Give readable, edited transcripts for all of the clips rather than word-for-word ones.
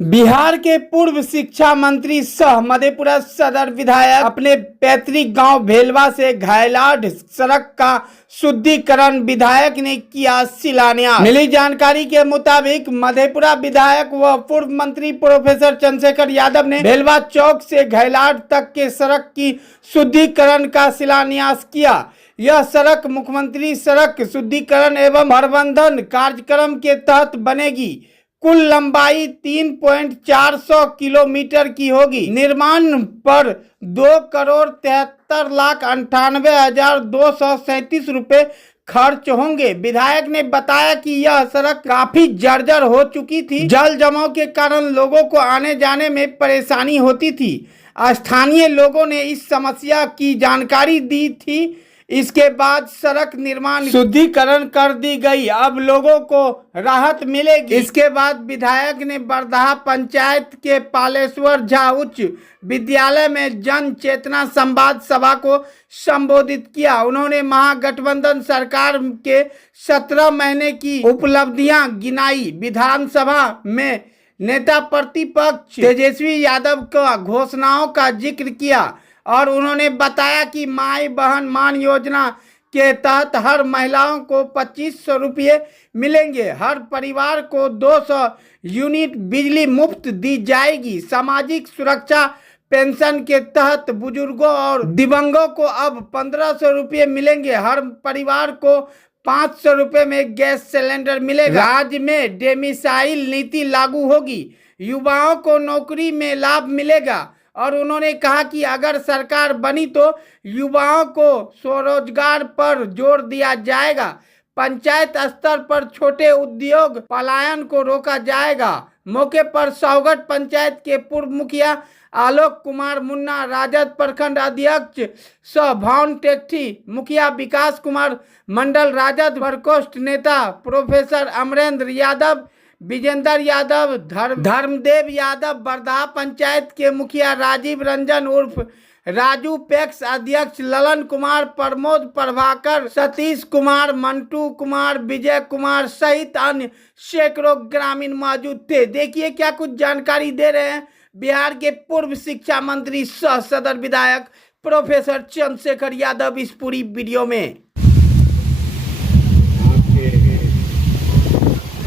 बिहार के पूर्व शिक्षा मंत्री सह मधेपुरा सदर विधायक अपने पैतृक गांव भेलवा से घायलाढ़ सड़क का शुद्धिकरण विधायक ने किया शिलान्यास। मिली जानकारी के मुताबिक मधेपुरा विधायक व पूर्व मंत्री प्रोफेसर चंद्रशेखर यादव ने भेलवा चौक से घायलाढ़ तक के सड़क की शुद्धिकरण का शिलान्यास किया। यह सड़क मुख्यमंत्री सड़क शुद्धिकरण एवं प्रबंधन कार्यक्रम के तहत बनेगी। कुल लंबाई 3.4 किलोमीटर की होगी। निर्माण पर 2,73,98,237 रुपए खर्च होंगे। विधायक ने बताया कि यह सड़क काफी जर्जर हो चुकी थी। जल जमाव के कारण लोगों को आने जाने में परेशानी होती थी। स्थानीय लोगों ने इस समस्या की जानकारी दी थी। इसके बाद सड़क निर्माण शुद्धिकरण कर दी गई। अब लोगों को राहत मिलेगी। इसके बाद विधायक ने बरदहा पंचायत के पालेश्वर झा उच्च विद्यालय में जन चेतना संवाद सभा को संबोधित किया। उन्होंने महागठबंधन सरकार के 17 महीने की उपलब्धियां गिनाई। विधानसभा में नेता प्रतिपक्ष तेजस्वी यादव का घोषणाओं का जिक्र किया और उन्होंने बताया कि माई बहन मान योजना के तहत हर महिलाओं को 2500 रुपये मिलेंगे। हर परिवार को 200 यूनिट बिजली मुफ्त दी जाएगी। सामाजिक सुरक्षा पेंशन के तहत बुजुर्गों और दिव्यांगों को अब 1500 रुपये मिलेंगे। हर परिवार को 500 रुपये में गैस सिलेंडर मिलेगा। राज्य में डेमिसाइल नीति लागू होगी। युवाओं को नौकरी में लाभ मिलेगा और उन्होंने कहा कि अगर सरकार बनी तो युवाओं को स्वरोजगार पर जोर दिया जाएगा। पंचायत स्तर पर छोटे उद्योग पलायन को रोका जाएगा। मौके पर सौगट पंचायत के पूर्व मुखिया आलोक कुमार मुन्ना, राजद प्रखंड अध्यक्ष सह भावन टेक्ठी, मुखिया विकास कुमार मंडल, राजद प्रकोष्ठ नेता प्रोफेसर अमरेंद्र यादव, विजेंद्र यादव, धर्मदेव यादव, बरदहा पंचायत के मुखिया राजीव रंजन उर्फ राजू, पैक्स अध्यक्ष ललन कुमार, प्रमोद प्रभाकर, सतीश कुमार, मंटू कुमार, विजय कुमार सहित अन्य सैकड़ों ग्रामीण मौजूद थे। देखिए क्या कुछ जानकारी दे रहे हैं बिहार के पूर्व शिक्षा मंत्री सह सदर विधायक प्रोफेसर चंद्रशेखर यादव इस पूरी वीडियो में।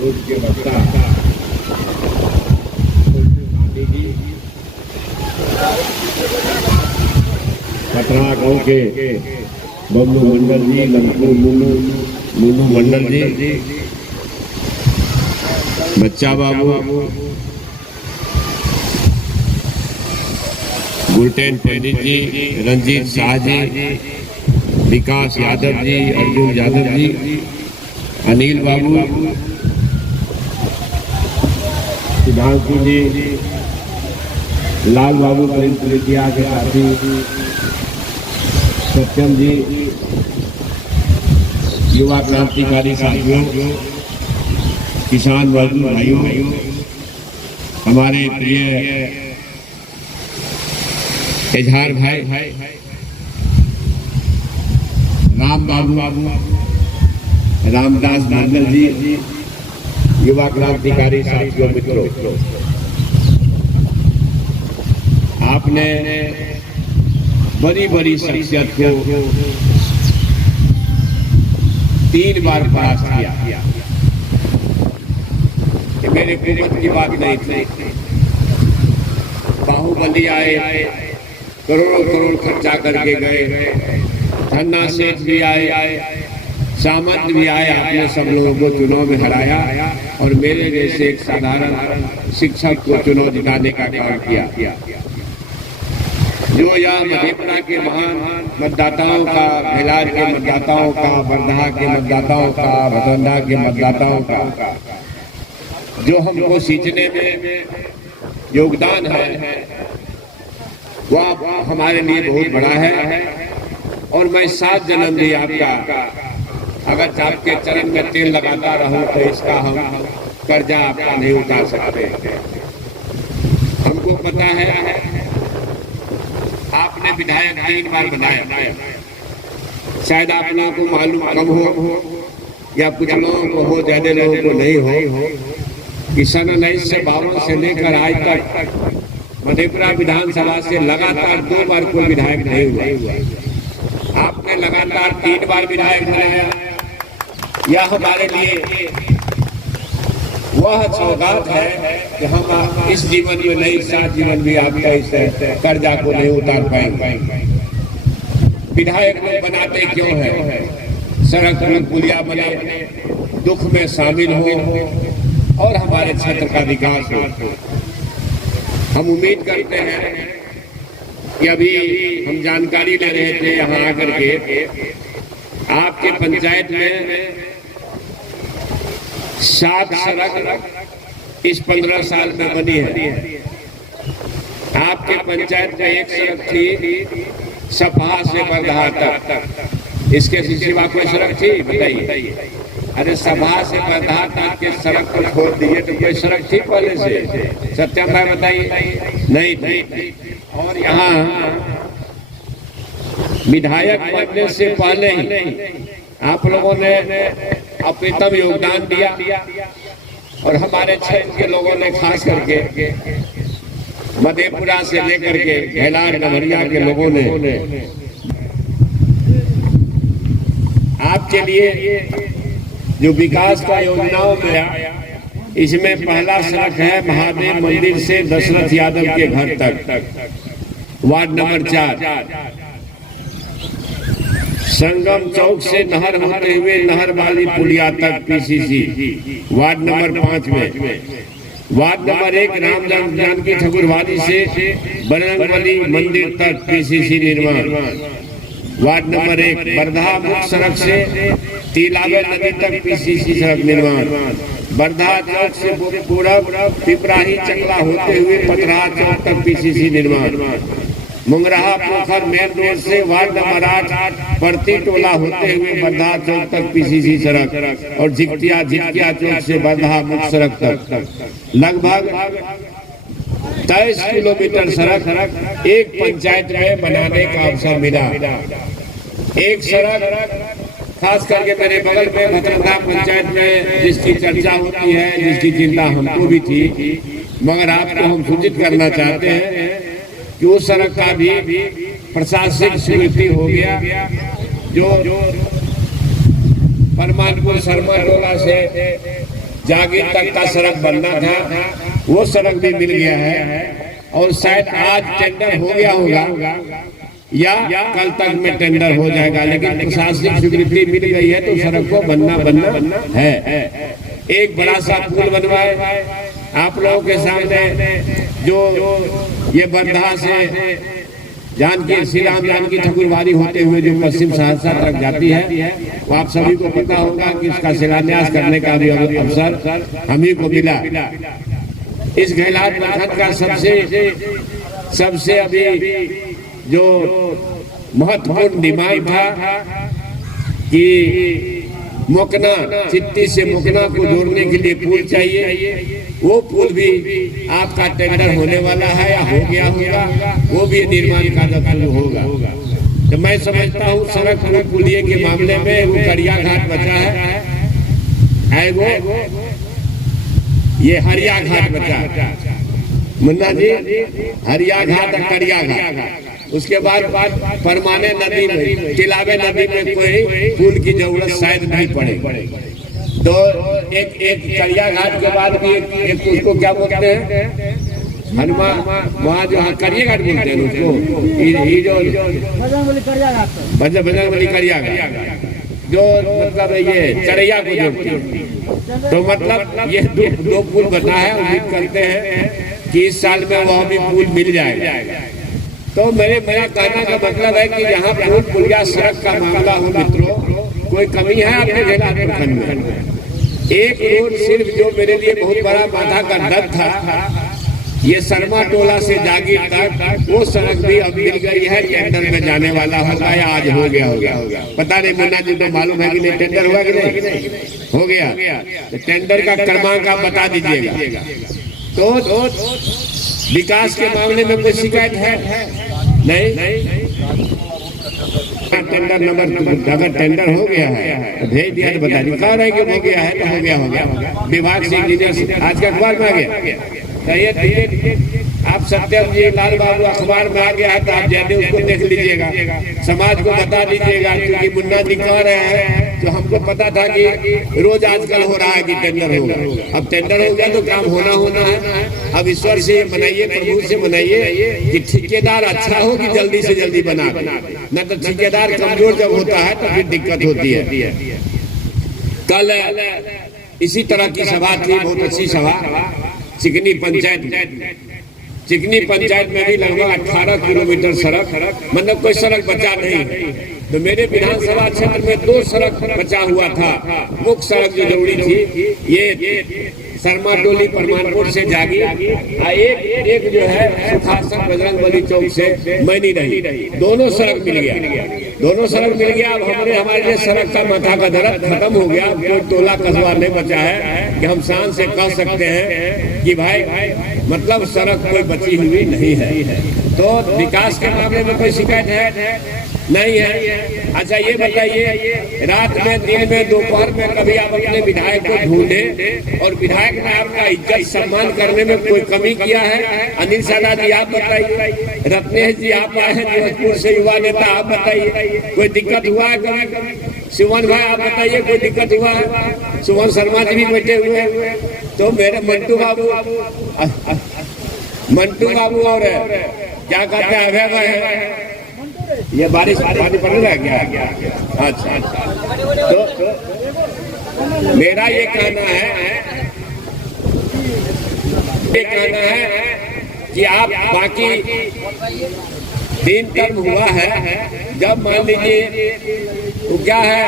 के वक्ता पटना गांव के बबलू मंडल जी, लंकू मुन्नू मंडल जी, बच्चा बाबू, गुलटेन टेनिस जी, रंजीत शाह जी, विकास यादव जी, अर्जुन यादव जी, अनिल बाबू, सिद्धांशु जी, लाल बाबू प्रिंसिया के साथी, सत्यम जी, युवा क्रांतिकारी साथियों, किसान मजदूर भाइयों, हमारे प्रिय एजहार भाई, राम बाबू, रामदास मंडल जी, युवा क्रांतिकारी साथियों, मित्रों, आपने बड़ी बड़ी शख्सियत को 3 बार परास्त किया। ये मेरे कुवत की बात नहीं थी। बाहुबली आए, करोड़ों करोड़ खर्चा करके गए, धन्ना सेठ भी आए, सामंत भी आए, आपने सब लोगों को चुनाव में हराया और मेरे जैसे एक साधारण शिक्षक को चुनाव जिताने का काम किया। जो यह मधेपुरा के महान मतदाताओं का, भिलार के मतदाताओं का, बरदहा के मतदाताओं का, भदौंदा के मतदाताओं का जो हमको सींचने में योगदान है, वह हमारे लिए बहुत बड़ा है। और मैं 7 जन्म भी आपका अगर आपके चरण में तेल लगाता रहूं तो इसका हम कर्जा आपका नहीं उतार सकते। हमको पता है आपने विधायक 3 बार बनाया, शायद आप लोगों को मालूम कम हो या कुछ लोगों को हो, ज्यादा लोगों को नहीं हो, कि सन 1952 से लेकर आज तक मधेपुरा विधानसभा से लगातार 2 बार कोई विधायक नहीं हुआ। आपने लगातार 3 बार विधायक बनाया। यह हमारे लिए वह सौगात है कि हम इस जीवन में नहीं, सात जीवन भी आपका इस कर्जा को नहीं उतार पाएंगे। विधायक लोग बनाते क्यों है? सड़क पुलिया बने, दुख में शामिल हो और हमारे क्षेत्र का विकास हो। हम उम्मीद करते हैं कि अभी हम जानकारी ले रहे थे यहाँ आकर के, आपके पंचायत में 7 सड़क इस 15 साल में बनी है। आपके पंचायत में एक सड़क थी सपहा से बरधा तक, इसके सिवा कोई सड़क थी? बताइए। अरे सभा से बरधा तक के सड़क को छोड़ दिए तो कोई सड़क थी पहले से? सत्यम भाई बताइए, नहीं थी। और यहाँ विधायक बनने से पहले ही आप लोगों ने अप्रतिम योगदान दिया और हमारे क्षेत्र के लोगों ने खास करके मधेपुरा से लेकर के घेलार डमरिया के लोगों ने आपके लिए जो विकास का योजनाओं में, इसमें पहला सड़क है महादेव मंदिर से दशरथ यादव के घर तक, वार्ड नंबर 4। संगम चौक से नहर होते हुए नहर वाली पुलिया तक पीसीसी, वार्ड नंबर 5 में। वार्ड नंबर 1 राम जानकी ठाकुरवाड़ी से बजरंगबली मंदिर तक पीसीसी निर्माण। वार्ड नंबर 1 बरधा मुख्य सड़क से तिलावे नदी तक पीसीसी सड़क निर्माण। बरधा चौक से पूरब पिपराही चकला होते हुए पथरा चौक तक पीसीसी निर्माण। मुंगराहा पोखर मेन रोड से वार्ड नंबर 8 परती टोला होते हुए बरधा चौक तक पीसीसी सड़क और झिकटिया चौक से बरधा मुख्य सड़क तक लगभग 23 किलोमीटर सड़क एक पंचायत में बनाने का अवसर मिला। एक सड़क खास करके मेरे बगल में भद्रता पंचायत में जिसकी चर्चा होती है, जिसकी चिंता हमको भी थी, मगर आपको हम सूचित करना चाहते हैं कि उस सड़क का भी प्रशासनिक स्वीकृति हो गया। जो परमानपुर शर्मा टोला से जागीर तक का सड़क बनना था, वो सड़क भी मिल गया है और शायद आज टेंडर हो गया होगा या कल तक में टेंडर हो जाएगा, लेकिन प्रशासनिक स्वीकृति मिल गई है तो सड़क को बनना है। एक बड़ा सा पुल बनवाए आप लोगों के सामने, जो ये बरधा से श्री राम जानकी ठाकुरवाड़ी होते हुए जो पश्चिम सहरसा तक जाती है, वो आप सभी को पता होगा कि इसका शिलान्यास करने का भी अवसर हम ही को मिला। इस घेलार प्रखंड का सबसे अभी जो महत्वपूर्ण डिमांड था कि मोकना चित्ती से मोकना को जोड़ने के लिए पुल चाहिए, वो पुल भी आपका टेंडर होने वाला है या हो गया होगा, वो भी निर्माण कार्य शुरू होगा। तो मैं समझता हूँ सड़क पुलिये के मामले में वो करिया घाट बचा है, वो ये हरिया घाट बचा मुन्ना जी, हरिया घाट और करिया घाट। उसके बाद परमाने नदी में, तिलावे नदी में कोई पुल की जरूरत शायद नहीं पड़े। तो एक करिया घाट के बाद भी एक उसको क्या बोलते हैं, हनुमान, वहाँ जो करिया घाट बोलते हैं उसको, ये जो बजरंगबली करिया घाट, जो मतलब ये चरैया को जोड़ती है। तो मतलब ये दो पुल बना है। उम्मीद करते हैं कि इस साल में वह भी पुल मिल जाएगा। तो मेरा कहने का मतलब है कि यहाँ पुल पुलिया सड़क का मामला हो मित्रों, कोई कमी है आपके घेलार प्रखंड में? एक रोड सिर्फ जो मेरे लिए बहुत बड़ा माथा का दर्द था, ये शर्मा टोला से जागीर तक, वो सड़क भी अब मिल गई है, टेंडर में जाने वाला होगा या आज हो गया होगा, पता नहीं। मुन्ना जी तो मालूम है कि नहीं, टेंडर हुआ कि नहीं? हो गया। तो टेंडर का क्रमांक आप बता दीजिएगा। तो विकास के मामले में कोई शिकायत है? नहीं। टेंडर नंबर अगर टेंडर हो गया है तो भेज दिया तो बता दी, कह रहे कि हो गया है तो हो गया विभाग से इंजीनियर आज के अखबार में आ गया। तो ये आप सत्यम जी लाल बाबू अखबार में आ गया है तो आप जाते उसको देख लीजिएगा, समाज को बता दीजिएगा, क्योंकि मुन्ना जी कह रहे हैं जो हमको पता था कि रोज आजकल हो रहा है कि टेंडर होगा, अब टेंडर हो गया तो काम होना है। अब ईश्वर से मनाइए, प्रभु से मनाइए कि ठेकेदार अच्छा हो कि जल्दी से जल्दी बना दे, न तो ठेकेदार कमजोर जब होता है तो फिर दिक्कत होती है। कल इसी तरह की सभा थी, बहुत अच्छी सभा चिकनी पंचायत में भी लगभग 18 किलोमीटर सड़क, मतलब कोई सड़क बचा नहीं। तो मेरे विधानसभा क्षेत्र में 2 सड़क बचा हुआ था। मुख्य सड़क जो जरूरी थी ये शर्मा टोली परमानपुर से जागी, एक जो है सुखासन बजरंगबली चौक से मैनी रही, दोनों सड़क मिल गया। अब हमारे लिए सड़क का माथा का दर्द खत्म हो गया। कोई टोला कस्बा नहीं बचा है कि हम शान से कह सकते हैं कि भाई मतलब सड़क कोई बची हुई नहीं है। तो विकास के मामले में कोई शिकायत है नहीं है। अच्छा ये बताइए, रात में, दिन में, दोपहर में कभी आप अपने विधायक को ढूंढे और विधायक ने आपका इज्जत सम्मान करने में कोई कमी किया है? अनिल सादा जी आप बताइए, रत्नेश जी आप आए हैं जोधपुर से युवा नेता, आप बताइए कोई दिक्कत हुआ है कभी? सुमन भाई आप बताइए कोई दिक्कत हुआ है? सुमन शर्मा जी भी बैठे हुए हैं। तो मेरे मंटू बाबू और क्या कहते हैं अभय भाई, ये बारिश पानी पड़ रहा है क्या? अच्छा, तो मेरा ये कहना है कि आप बाकी 3 टर्म हुआ है, जब मान लीजिए तो क्या है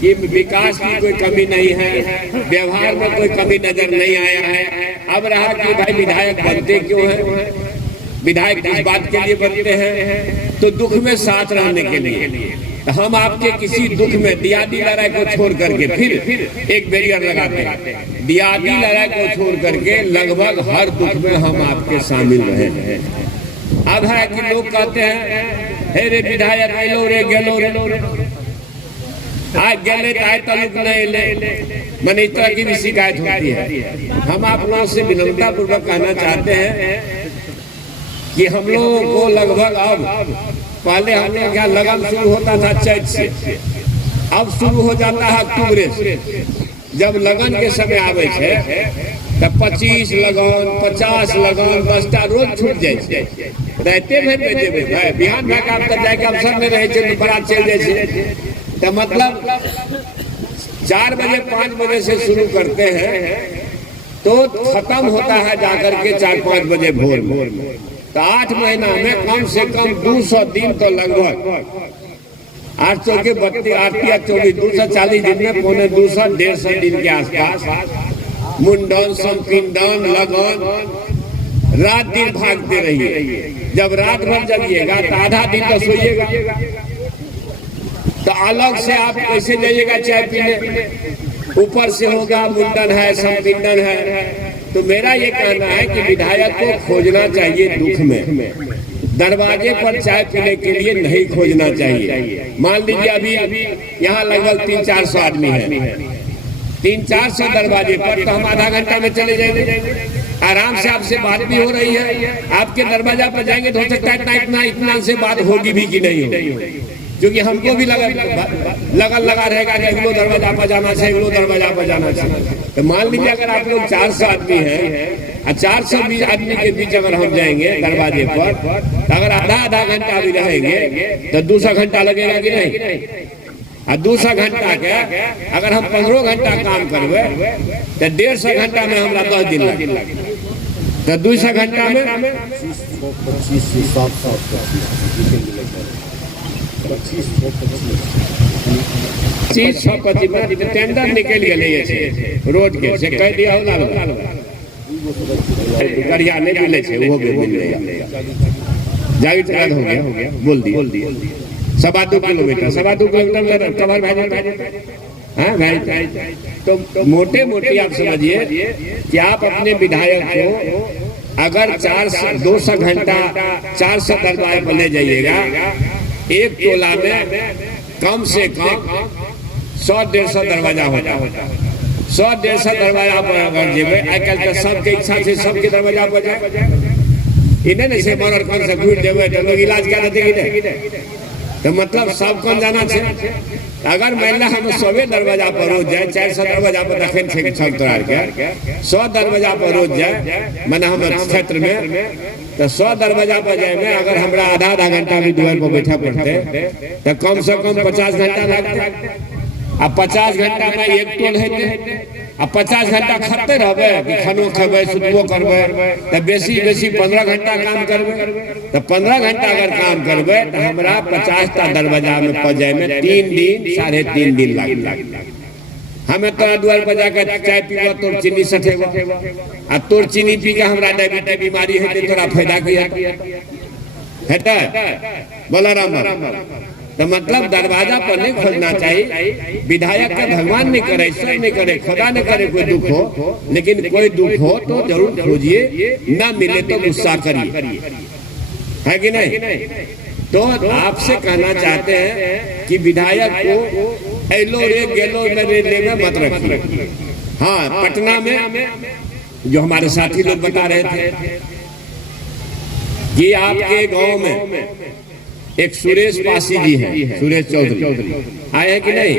कि विकास की कोई कमी नहीं है, व्यवहार में कोई कमी नजर नहीं आया है। अब रहा कि भाई विधायक बनते क्यों हैं? विधायक इस बात के लिए बनते हैं तो दुख में साथ रहने के लिए। हम आपके किसी दुख में दियादी लड़ाई को छोड़ करके फिर एक बैरियर लगाते हैं। दियादी लड़ाई को छोड़ करके लगभग हर दुख में हम आपके शामिल रहे हैं। अब है कि लोग कहते हैं हे रे विधायक आइलो रे गेलो रे, आज गले आए तलुक नहीं ले, मैंने इस तरह की भी शिकायत होती है। हम आप लोगों से विनम्रता पूर्वक कहना चाहते हैं कि हम लोगों को लगभग अब पहले हम लोग क्या लगन शुरू होता था चैत से, अब शुरू हो जाता है अक्टूबर से। जब लगन के समय आवे छे तब 25 लगन 50 लगन 10टा रोज छूट जाए रहते भाई बिहान भाग आप तक जाके अवसर में रहे तो बारात चल जाए। तो मतलब 4 बजे 5 बजे से शुरू करते हैं तो खत्म होता है जाकर के 4-5 बजे भोर में। तो 8 महीना में कम से कम 200 दिन तो लगभग 8 चौके 32 8 या 24 240 दिन में पौने 200-150 दिन के आसपास मुंडन संपिंडन लगन रात दिन भागते रहिए। जब रात भर जगिएगा तो आधा दिन तो सोइएगा। तो अलग से आप कैसे जाइएगा चाय पीने? ऊपर से होगा मुंडन है संपिंडन है। तो मेरा ये कहना है कि विधायक को खोजना चाहिए दुख में, दरवाजे पर चाय पीने के लिए नहीं खोजना चाहिए। मान लीजिए अभी यहाँ लगभग 300-400 आदमी है, 300-400 दरवाजे पर, तो हम आधा घंटा में चले जाएंगे। आराम से आपसे बात भी हो रही है, आपके दरवाजा पर जाएंगे तो हो सकता है इतना से बात होगी भी कि नहीं होगी, क्योंकि हमको भी लगा रहेगा कि अगलो दरवाजा पर जाना चाहिए, अगलो दरवाजा पर जाना चाहिए। तो मान लीजिए अगर आप लोग 400 आदमी हैं और 420 आदमी के बीच अगर हम जाएंगे दरवाजे पर, तो अगर आधा घंटा भी रहेंगे तो 200 घंटा लगेगा कि नहीं? और 200 घंटा के अगर हम 15 घंटा काम करवे तो 150 घंटा में हमारा 10 दिन लगे। तो 200 घंटा में 25 टेंडर निकल गए रोड के से कह दिया हो ना गरिया नहीं मिले छे वो भी मिल जाएगा। जाहिर तैयार हो गया बोल दिए 2.5 किलोमीटर में कवर भाई। हाँ भाई, तो मोटे आप समझिए कि आप अपने विधायक को अगर 200 घंटा 400 दरबार पर ले जाइएगा एक टोला में कम से कम 100-150 दरवाजा होता है। 100-150 दरवाजा पर अगर जेबे आइ काल्हि तो सबके इच्छा से सबके दरवाजा पर जाए, इन्हें नहीं से मरर कौन से घूर देवे तो लोग इलाज क्या देते कि नहीं, तो मतलब सब कौन जाना चाहिए। अगर महिला हम 100 दरवाजा पर रोज जाए, 400 दरवाजा पर रखें छे सब तोड़ के 100 दरवाजा पर रोज जाए मैंने हम क्षेत्र में, तो 100 दरवाजा पर जाए में अगर हमरा आधा घंटा भी द्वार पर बैठा पड़ते तो कम से कम 50 घंटा लगते। अब 50 घंटा में एक टोल है, अब 50 घंटा खते रहबे कि खानो खेबे सुतबो करबे तो बेसी 15 घंटा काम करबे, तो 15 घंटा अगर काम करबे तो हमरा 50टा दरवाजा में पहुंचे में 3 दिन 3.5 दिन लगता। हमें तो द्वार पर जाकर चाय पीबो तोर चीनी सठेबो, आ तोर चीनी पी के हमरा डायबिटीज बीमारी हेते तोरा फायदा किया हेता बोला राम। तो मतलब दरवाजा पर नहीं खोलना चाहिए। विधायक का भगवान नहीं करे, ईश्वर नहीं करे, खुदा नहीं करे कोई दुख हो, लेकिन कोई दुख हो तो जरूर खोजिए, ना मिले तो गुस्सा करिए, है कि नहीं। तो आपसे कहना चाहते हैं कि विधायक को एलो रे गेलो में मत रखिए। हाँ, पटना में जो हमारे साथी लोग बता रहे थे कि आपके गांव में एक सुरेश पासी जी है, सुरेश चौधरी आए हैं कि नहीं,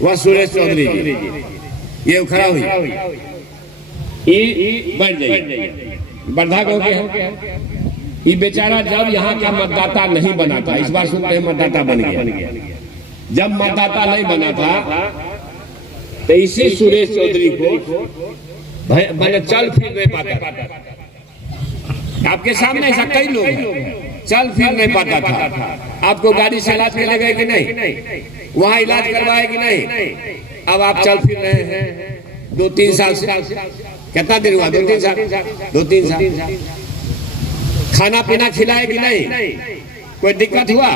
वह सुरेश चौधरी जी ये खड़ा हुई बढ़ जाइए वर्धा गाँव के हैं। ये बेचारा जब यहाँ का मतदाता नहीं बना था, इस बार सुनते हैं मतदाता बन गया, जब मतदाता नहीं बना था तो इसी सुरेश चौधरी को मैंने चल फिर नहीं पाता। आपके सामने ऐसा कई लोग हैं, चल फिर नहीं पाता था। आपको गाड़ी से इलाज के ले गए कि नहीं, वहाँ इलाज करवाए कि नहीं, अब आप चल फिर रहे हैं 2-3 साल से। कितना दिन हुआ? 2-3 साल। खाना पीना खिलाए कि नहीं, कोई दिक्कत हुआ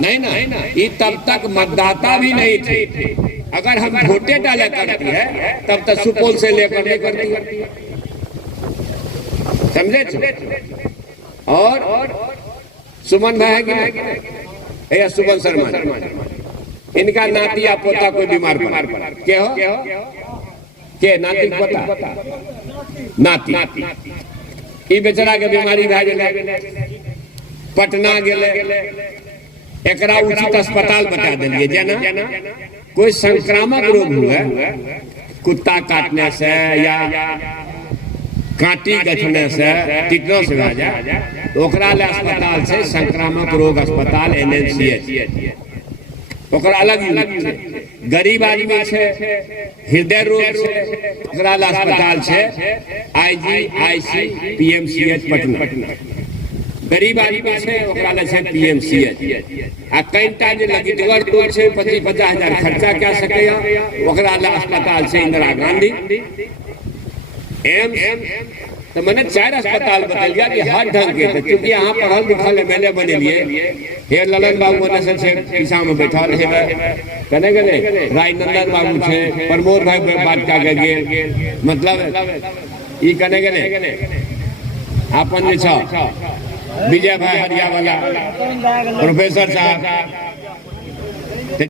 नहीं ना। ये तब तक मतदाता भी नहीं थे। अगर हम वोटे डाला करती है तब तक सुपौल से लेकर नहीं करती, समझे। और सुमन भाई है कि नहीं, या सुमन शर्मा, इनका नाती या पोता कोई बीमार पड़ा, के हो के नाती पोता नाती, ई बेचारा के बीमारी भए गेलै, पटना गेलै, एकरा उचित अस्पताल बता देलिए। जेना कोई संक्रामक रोग हुआ, कुत्ता काटने से या कांटी गठने से टिटनस भए जाए तो ओकरा ले अस्पताल से संक्रामक रोग अस्पताल NNCH, ओकरा अलग यूनिट। गरीब आदमी छे, हृदय रोग छे, ओकरा ले अस्पताल छे IGIC PMCH पटना। गरीब आदमी छे ओकरा ले छे PMCH। आ कईटा जे लगिटगर रोग छे 25-50 हजार खर्चा क्या सकेया, ओकरा ले अस्पताल से इंदिरा गांधी तो मैंने 4 अस्पताल बदल गया कि हर ढंग के थे, क्योंकि यहाँ पढ़ल लिखल MLA बने लिए। हे ललन बाबू ने से पीछा में बैठल है, कने गए राजनंदन बाबू छे, प्रमोद भाई बात का गेल, मतलब ई कने गए अपन जे छ विजय भाई हरिया वाला, प्रोफेसर साहब